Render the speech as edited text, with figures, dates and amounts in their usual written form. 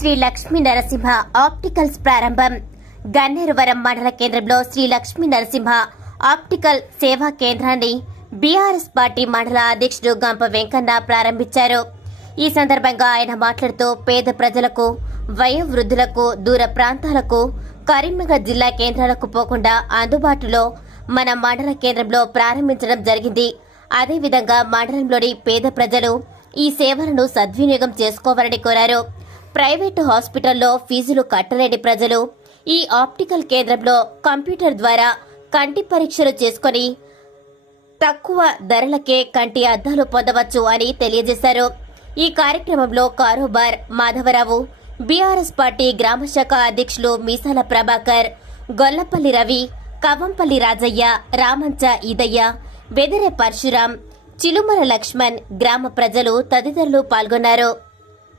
Shri Lakshmi Narasimha opticals ప్రారంభం. గన్నేరువరం మండల కేంద్రంలో శ్రీ లక్ష్మీ నరసింహ ఆప్టికల్ సేవా కేంద్రాన్ని బీఆర్ఎస్ పార్టీ మండల అధ్యక్షుడు గంప వెంకన్న ప్రారంభించారు. ఈ సందర్భంగా ఆయన మాట్లాడుతూ పేద ప్రజలకు, వయోవృద్ధులకు, దూర ప్రాంతాలకు, కరీంనగర్ జిల్లా కేంద్రాలకు పోకుండా అందుబాటులో మన మండల కేంద్రంలో ప్రారంభించడం జరిగింది. అదేవిధంగా మండలంలోని పేద ప్రజలు ఈ సేవలను సద్వినియోగం చేసుకోవాలని కోరారు. ప్రైవేటు హాస్పిటల్లో ఫీజులు కట్టలేని ప్రజలు ఈ ఆప్టికల్ కేంద్రంలో కంప్యూటర్ ద్వారా కంటి పరీక్షలు చేసుకుని తక్కువ ధరలకే కంటి అద్దాలు పొందవచ్చు అని తెలియజేశారు. ఈ కార్యక్రమంలో కారోబార్ మాధవరావు, బీఆర్ఎస్ పార్టీ గ్రామశాఖ అధ్యక్షులు మీసాల ప్రభాకర్, గొల్లపల్లి రవి, కవంపల్లి రాజయ్య, రామంచ ఈదయ్య, వెదిరె పరశురాం, చిలుమల లక్ష్మణ్, గ్రామ ప్రజలు తదితరులు పాల్గొన్నారు.